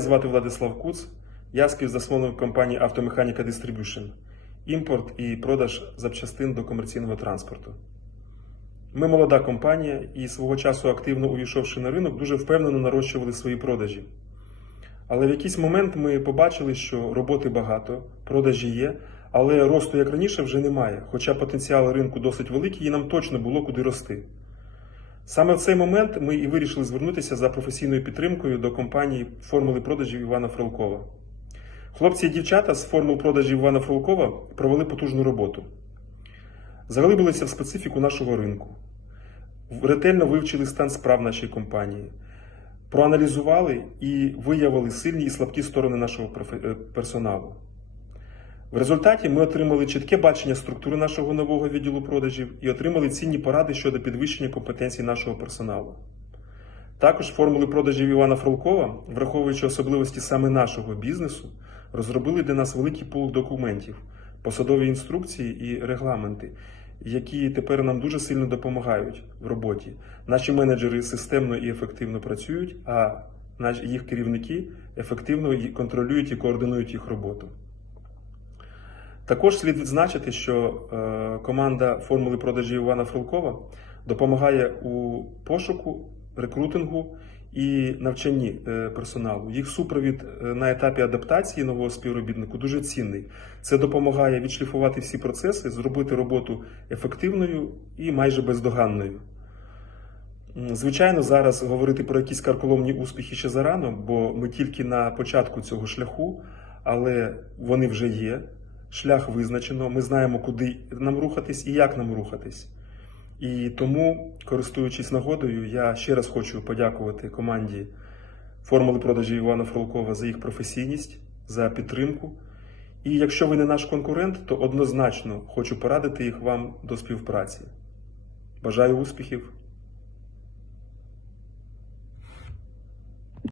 Звати Владислав Куц, я співзасновник компанії Автомеханіка Distribution, імпорт і продаж запчастин до комерційного транспорту. Ми молода компанія і свого часу, активно увійшовши на ринок, дуже впевнено нарощували свої продажі. Але в якийсь момент ми побачили, що роботи багато, продажі є, але росту як раніше вже немає. Хоча потенціал ринку досить великий, і нам точно було куди рости. Саме в цей момент ми і вирішили звернутися за професійною підтримкою до компанії формули продажів Івана Фролкова. Хлопці і дівчата з формул продажів Івана Фролкова провели потужну роботу. Заглибилися в специфіку нашого ринку, ретельно вивчили стан справ нашої компанії, проаналізували і виявили сильні і слабкі сторони нашого е, персоналу. В результаті ми отримали чітке бачення структури нашого нового відділу продажів і отримали цінні поради щодо підвищення компетенцій нашого персоналу. Також формули продажів Івана Фролкова, враховуючи особливості саме нашого бізнесу, розробили для нас великий пул документів, посадові інструкції і регламенти, які тепер нам дуже сильно допомагають в роботі. Наші менеджери системно і ефективно працюють, а їх керівники ефективно контролюють і координують їх роботу. Також слід відзначити, що е, команда формули продажів Івана Фролкова допомагає у пошуку, рекрутингу і навчанні е, персоналу. Їх супровід е, на етапі адаптації нового співробітнику дуже цінний. Це допомагає відшліфувати всі процеси, зробити роботу ефективною і майже бездоганною. Звичайно, зараз говорити про якісь карколомні успіхи ще зарано, бо ми тільки на початку цього шляху, але вони вже є. Шлях визначено, ми знаємо, куди нам рухатись і як нам рухатись. І тому, користуючись нагодою, я ще раз хочу подякувати команді формули продажів Івана Фролкова за їх професійність, за підтримку. І якщо ви не наш конкурент, то однозначно хочу порадити їх вам до співпраці. Бажаю успіхів!